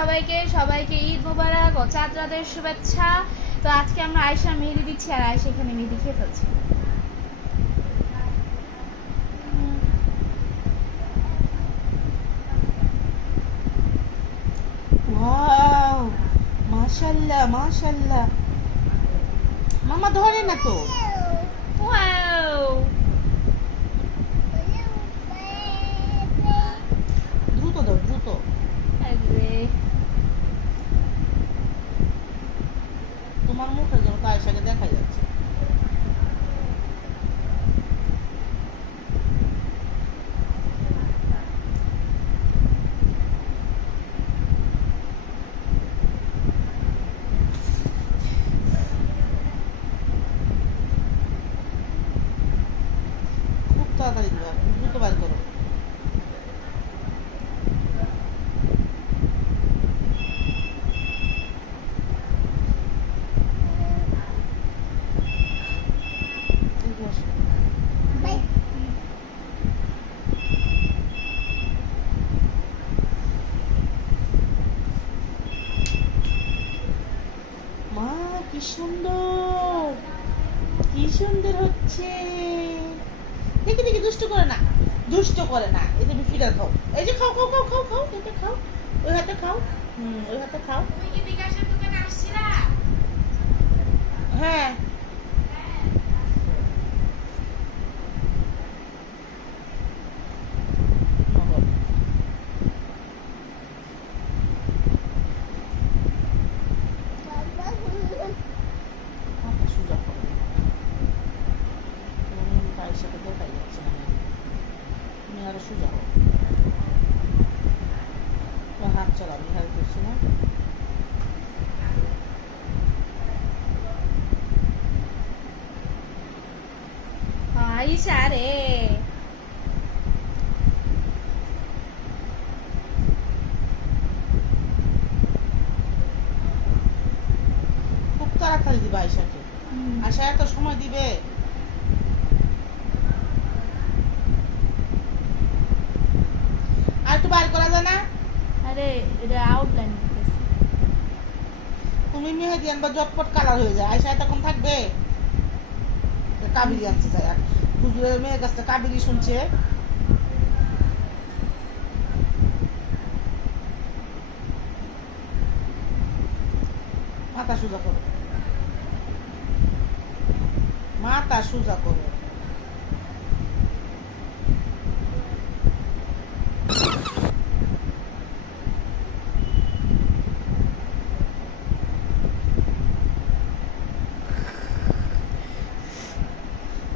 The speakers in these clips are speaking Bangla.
সবাইকে সবাইকে ঈদ মোবারক ও চাঁদ রাতের শুভেচ্ছা। তো আজকে আমরা আয়সা মেহেদি দিচ্ছি আর আয়সা এখানে মেহেদি খেয়ে ফেলছি। ওয়াও মাশাআল্লাহ মাশাআল্লাহ মামা ধরে না তো ওয়াও দ্রুত দাও দ্রুত আরে তোমার মুখে যেন আয়সাকে দেখা যাচ্ছে খুব তাড়াতাড়ি দিবা দ্রুত বার করো। মা কি সুন্দর! কি সুন্দর হচ্ছে! দেখি দেখি দুষ্ট করে না। দুষ্ট করে না। এই তুমি ফিরে খাও। এই যে খাও খাও খাও খাও খাও এটা খাও। ওই হাতে খাও। হুম ওই হাতে খাও। তুমি কি বিকাশের দোকানে আসছিলা? হ্যাঁ নগদ। মাথা সোজা করো। তোমার মুখটা আয়েশাকে দেখাই যাচ্ছে না। তুমি আরও সোজা হাত আমি হাত করছি না। আয়সা রে খুব তাড়াতাড়ি দিবা আয়েশাকে। আয়শা এত সময় দিবে বাইর করা যায় না? আরে এটা আউটলাইন তুমি মেহেদি আনবা জটপট কালার হয়ে যায়। আয়সা তখন থাকবে? কাবিরি আনতে চাই আর। হুজুরের মেয়ের কাছে কাবিরি শুনছে। মাথা সোজা করো। মাথা সোজা করো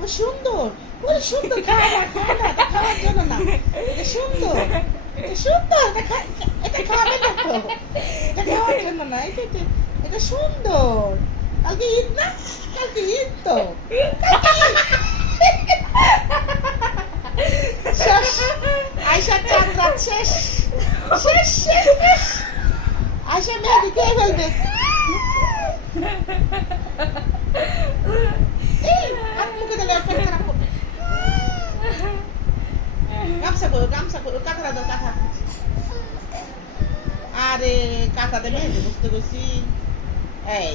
ও সুন্দর সুন্দর খাওয়া না খাওয়া না এটা খাওয়ার জন্য না। এটা সুন্দর এটা সুন্দর, এটা খা- এটা খাবে না তো এটা খাওয়ার জন্য না, এটা এটা সুন্দর। কালকে ঈদ না? কালকে ঈদ তো। শেষ। আয়সা চাঁদ রাত শেষ। শেষ শেষ আয়সা মেহেদি কে ফেলবে গামছা করো গামছা করো কাঁথারা দাও, কাঁথা। আরে কাঁথাতে মেহেদি বুঝতে গেছি এই।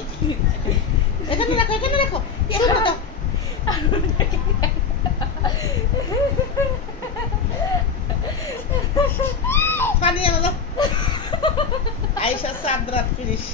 এখানে রাখো এখানে রাখো। এখানে দাও পানি দাও আইসা চাঁদ রাত ফিনিশ।